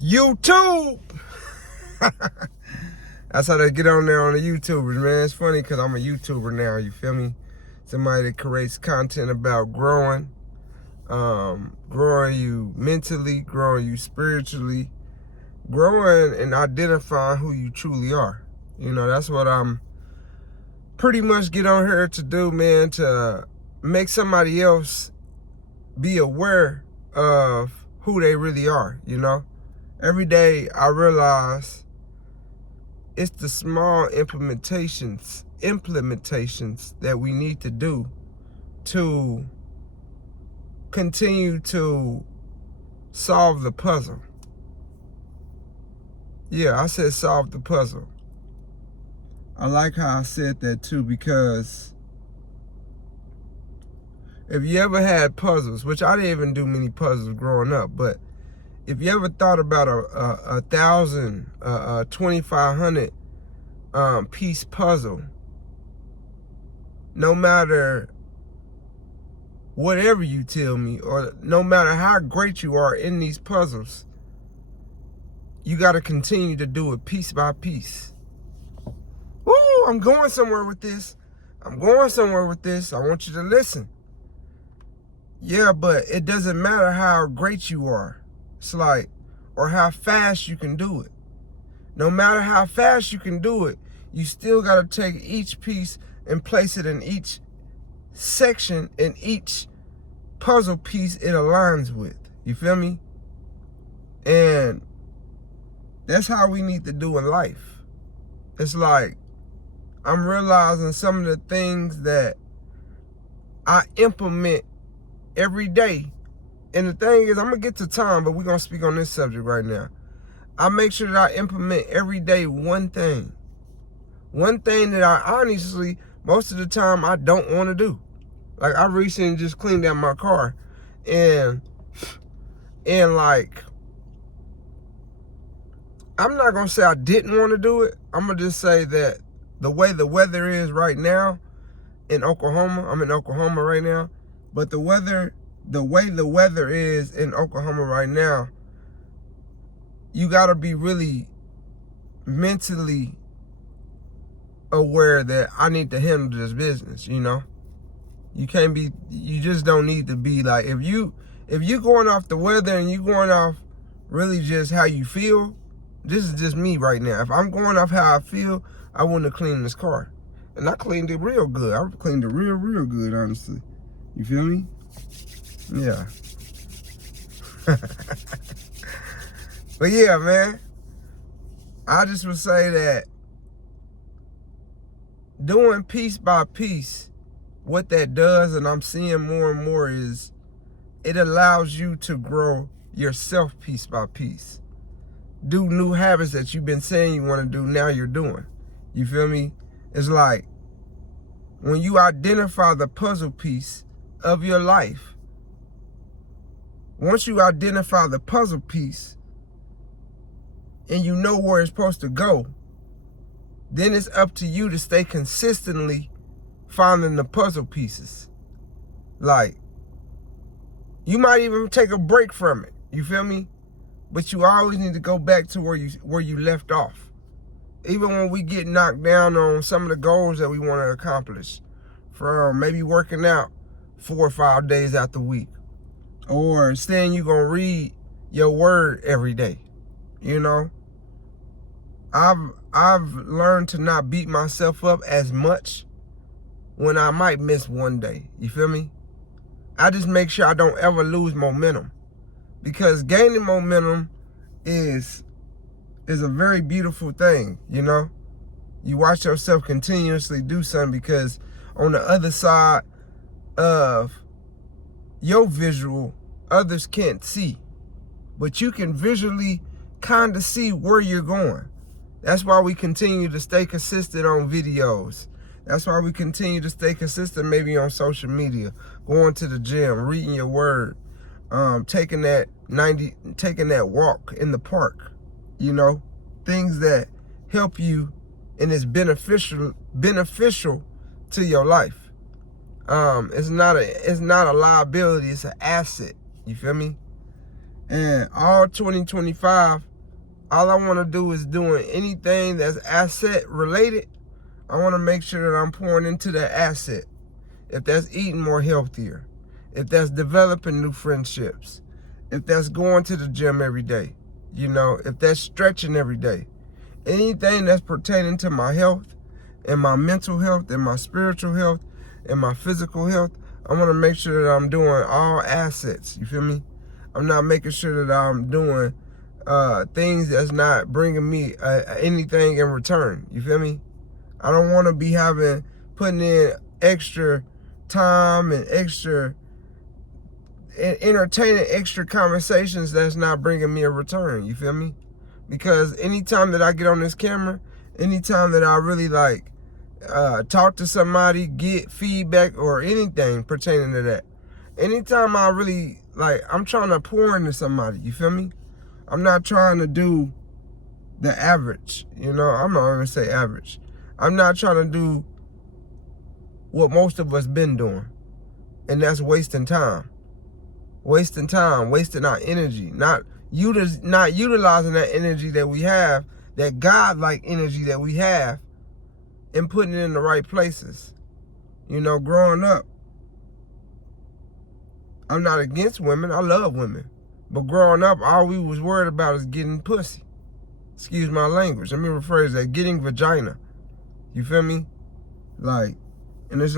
YouTube. That's how they get on there on the YouTubers, man. It's funny because I'm a YouTuber now, you feel me? Somebody that creates content about growing. Growing you mentally, growing you spiritually, growing and identifying who you truly are. You know, that's what I'm pretty much get on here to do, man, to make somebody else be aware of who they really are, you know? Every day I realize it's the small implementations that we need to do to continue to solve the puzzle. Yeah, I said solve the puzzle. I like how I said that too, because if you ever had puzzles, which I didn't even do many puzzles growing up, but if you ever thought about a 2,500 piece puzzle, no matter whatever you tell me, or no matter how great you are in these puzzles, you got to continue to do it piece by piece. Woo, I'm going somewhere with this. I want you to listen. Yeah, but it doesn't matter how great you are. It's like, or how fast you can do it. No matter how fast you can do it, you still got to take each piece and place it in each section, in each puzzle piece it aligns with. You feel me? And that's how we need to do in life. It's like, I'm realizing some of the things that I implement every day. And the thing is, I'm going to get to time, but we're going to speak on this subject right now. I make sure that I implement every day one thing. One thing that I honestly, most of the time, I don't want to do. Like, I recently just cleaned out my car. And like, I'm not going to say I didn't want to do it. I'm going to just say that the way the weather is right now in Oklahoma, I'm in Oklahoma right now, but the way the weather is in Oklahoma right now, you got to be really mentally aware that I need to handle this business, you know? You just don't need to be like, if you going off the weather and you going off really just how you feel, this is just me right now. If I'm going off how I feel, I wouldn't have cleaned this car. And I cleaned it real good. I cleaned it real good, honestly. You feel me? Yeah. But yeah, man, I just would say that doing piece by piece, what that does, and I'm seeing more and more, is it allows you to grow yourself piece by piece. Do new habits that you've been saying you want to do, now you're doing. You feel me? It's like when you identify the puzzle piece of your life, once you identify the puzzle piece and you know where it's supposed to go, then it's up to you to stay consistently finding the puzzle pieces. Like, you might even take a break from it. You feel me? But you always need to go back to where you left off. Even when we get knocked down on some of the goals that we want to accomplish, from maybe working out 4 or 5 days out the week, or saying you're going to read your word every day. You know, I've learned to not beat myself up as much when I might miss one day. You feel me? I just make sure I don't ever lose momentum, because gaining momentum is a very beautiful thing, you know? You watch yourself continuously do something, because on the other side of your visual, others can't see. But you can visually kind of see where you're going. That's why we continue to stay consistent on videos. That's why we continue to stay consistent maybe on social media, going to the gym, reading your word, taking that walk in the park, you know, things that help you and is beneficial to your life. It's not a liability, it's an asset. You feel me? And all 2025, All I want to do is doing anything that's asset related. I want to make sure that I'm pouring into that asset. If that's eating more healthier, if that's developing new friendships, if that's going to the gym every day, if that's stretching every day, anything that's pertaining to my health and my mental health and my spiritual health and my physical health, I want to make sure that I'm doing all assets. You feel me? I'm not making sure that I'm doing things that's not bringing me anything in return. You feel me? I don't want to be putting in extra time and entertaining extra conversations that's not bringing me a return. You feel me? Because anytime that I get on this camera, anytime that I really talk to somebody, get feedback or anything pertaining to that, anytime I really I'm trying to pour into somebody. You feel me? I'm not trying to do the average. I'm not going to say average. I'm not trying to do what most of us been doing, and that's wasting time, wasting our energy, not utilizing that energy that we have, that God-like energy that we have, and putting it in the right places. Growing up, I'm not against women. I love women. But growing up, all we was worried about is getting pussy. Excuse my language. Let me rephrase that. Getting vagina. You feel me? And it's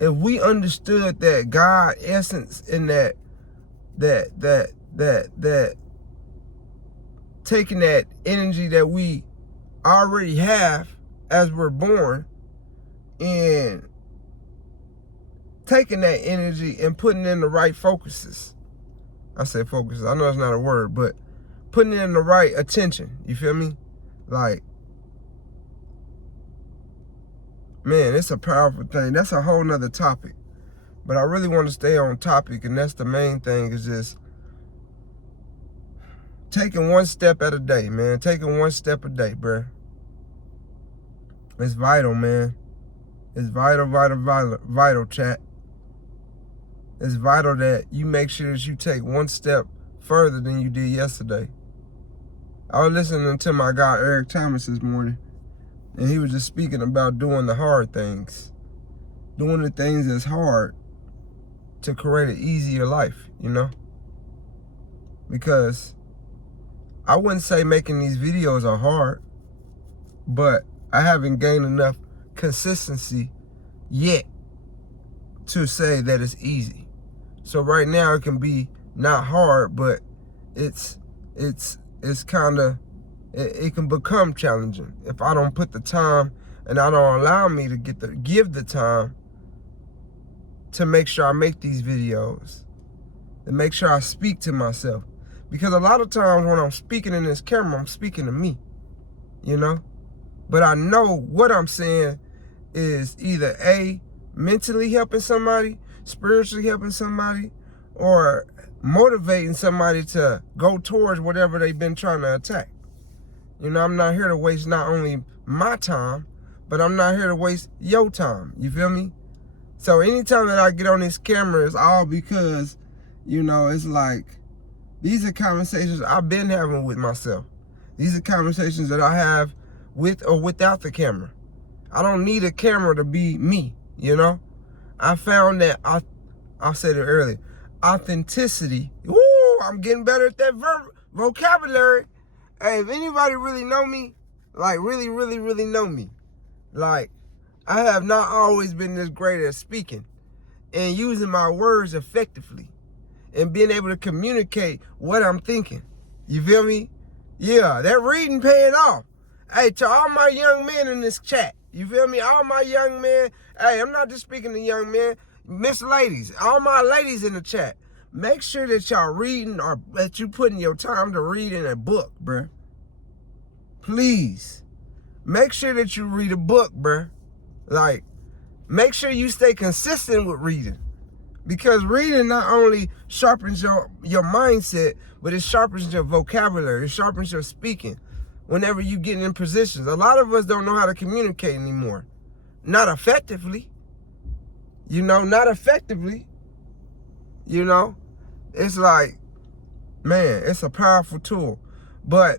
if we understood that God essence in that taking that energy that we already have as we're born, and taking that energy and putting it in the right focuses. I say focuses. I know it's not a word, but putting it in the right attention. You feel me? Man, it's a powerful thing. That's a whole nother topic. But I really want to stay on topic, and that's the main thing, is just taking one step at a day, man. Taking one step a day, bruh. It's vital, man. It's vital, chat. It's vital that you make sure that you take one step further than you did yesterday. I was listening to my guy Eric Thomas this morning, and he was just speaking about doing the hard things. Doing the things that's hard to create an easier life, Because I wouldn't say making these videos are hard, but I haven't gained enough consistency yet to say that it's easy. So right now it can be not hard, but it's kind of, it can become challenging if I don't put the time, and I don't allow me to give the time to make sure I make these videos, to make sure I speak to myself. Because a lot of times when I'm speaking in this camera, I'm speaking to me, But I know what I'm saying is either A, mentally helping somebody, spiritually helping somebody, or motivating somebody to go towards whatever they've been trying to attack. I'm not here to waste not only my time, but I'm not here to waste your time. You feel me? So anytime that I get on this camera, it's all because, it's these are conversations I've been having with myself. These are conversations that I have with or without the camera. I don't need a camera to be me, I found that, I said it earlier, authenticity. Woo, I'm getting better at that vocabulary. Hey, if anybody really know me, really, really, really know me, I have not always been this great at speaking and using my words effectively and being able to communicate what I'm thinking. You feel me? Yeah, that reading paying off. Hey, to all my young men in this chat, you feel me? All my young men. Hey, I'm not just speaking to young men. Miss ladies, all my ladies in the chat, make sure that y'all reading, or that you putting your time to read in a book, bruh. Please. Make sure that you read a book, bruh. Make sure you stay consistent with reading. Because reading not only sharpens your mindset, but it sharpens your vocabulary. It sharpens your speaking whenever you get in positions. A lot of us don't know how to communicate anymore. Not effectively. Not effectively. It's man, it's a powerful tool. But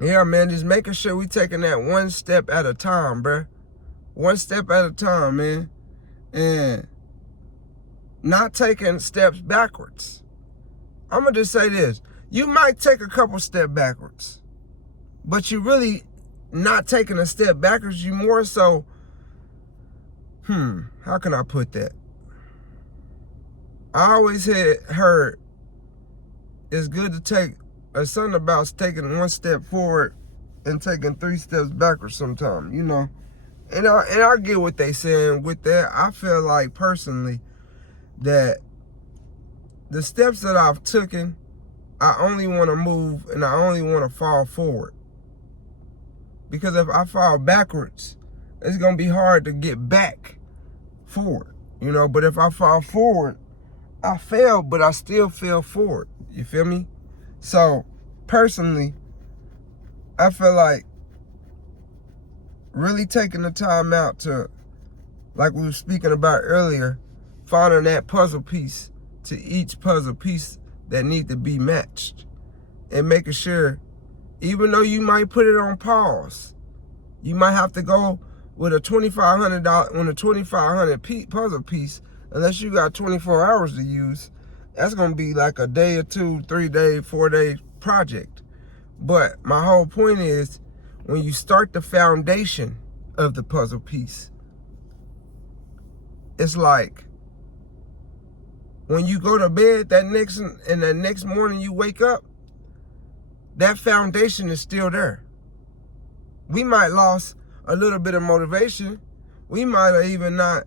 yeah, man, just making sure we taking that one step at a time, bruh. One step at a time, man. And not taking steps backwards. I'm going to just say this. You might take a couple steps backwards, but you really not taking a step backwards. You more so, how can I put that? I always heard it's good to take something about taking one step forward and taking 3 steps backwards sometimes, you know. And I get what they saying with that. I feel like personally that the steps that I've taken, I only want to move and I only want to fall forward. Because if I fall backwards, it's going to be hard to get back forward, you know. But if I fall forward, I fail, but I still fell forward. You feel me? So, personally, I feel like really taking the time out to, like we were speaking about earlier, finding that puzzle piece to each puzzle piece that need to be matched. And making sure, even though you might put it on pause, you might have to go with a $2,500 on a 2,500 puzzle piece, unless you got 24 hours to use. That's going to be like a day or 2, 3 day, 4 day project. But my whole point is, when you start the foundation of the puzzle piece, it's like when you go to bed the next morning you wake up, that foundation is still there. We might lost a little bit of motivation. We might have even not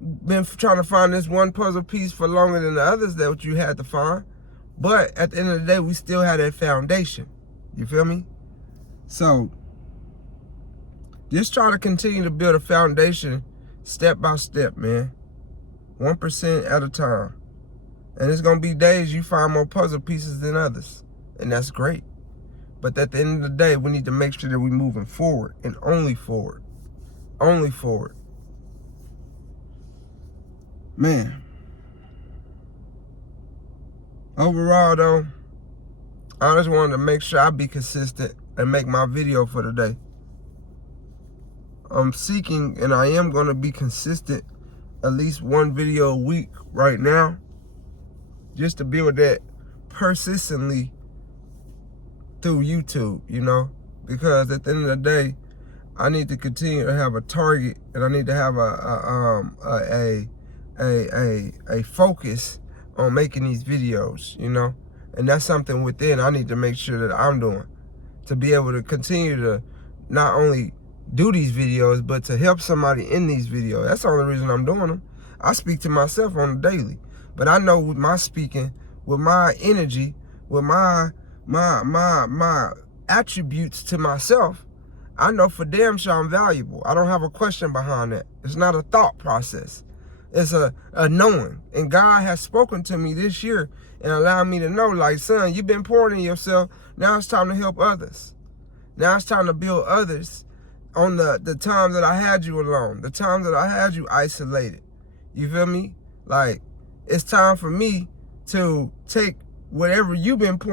been trying to find this one puzzle piece for longer than the others that you had to find. But at the end of the day, we still had that foundation. You feel me? So, just try to continue to build a foundation step by step, man. 1% at a time. And it's going to be days you find more puzzle pieces than others. And that's great. But at the end of the day, we need to make sure that we're moving forward and only forward. Only forward. Man. Overall, though, I just wanted to make sure I be consistent and make my video for today. I'm seeking, and I am going to be consistent, at least one video a week right now, just to build that persistently through YouTube, you know, because at the end of the day, I need to continue to have a target, and I need to have a focus on making these videos, you know, and that's something within I need to make sure that I'm doing to be able to continue to not only do these videos, but to help somebody in these videos. That's the only reason I'm doing them. I speak to myself on a daily, but I know with my speaking, with my energy, with my attributes to myself, I know for damn sure I'm valuable. I don't have a question behind that. It's not a thought process. It's a knowing. And God has spoken to me this year and allowed me to know, like, son, you've been pouring in yourself. Now it's time to help others. Now it's time to build others on the time that I had you alone, the time that I had you isolated. You feel me? Like, it's time for me to take whatever you've been pouring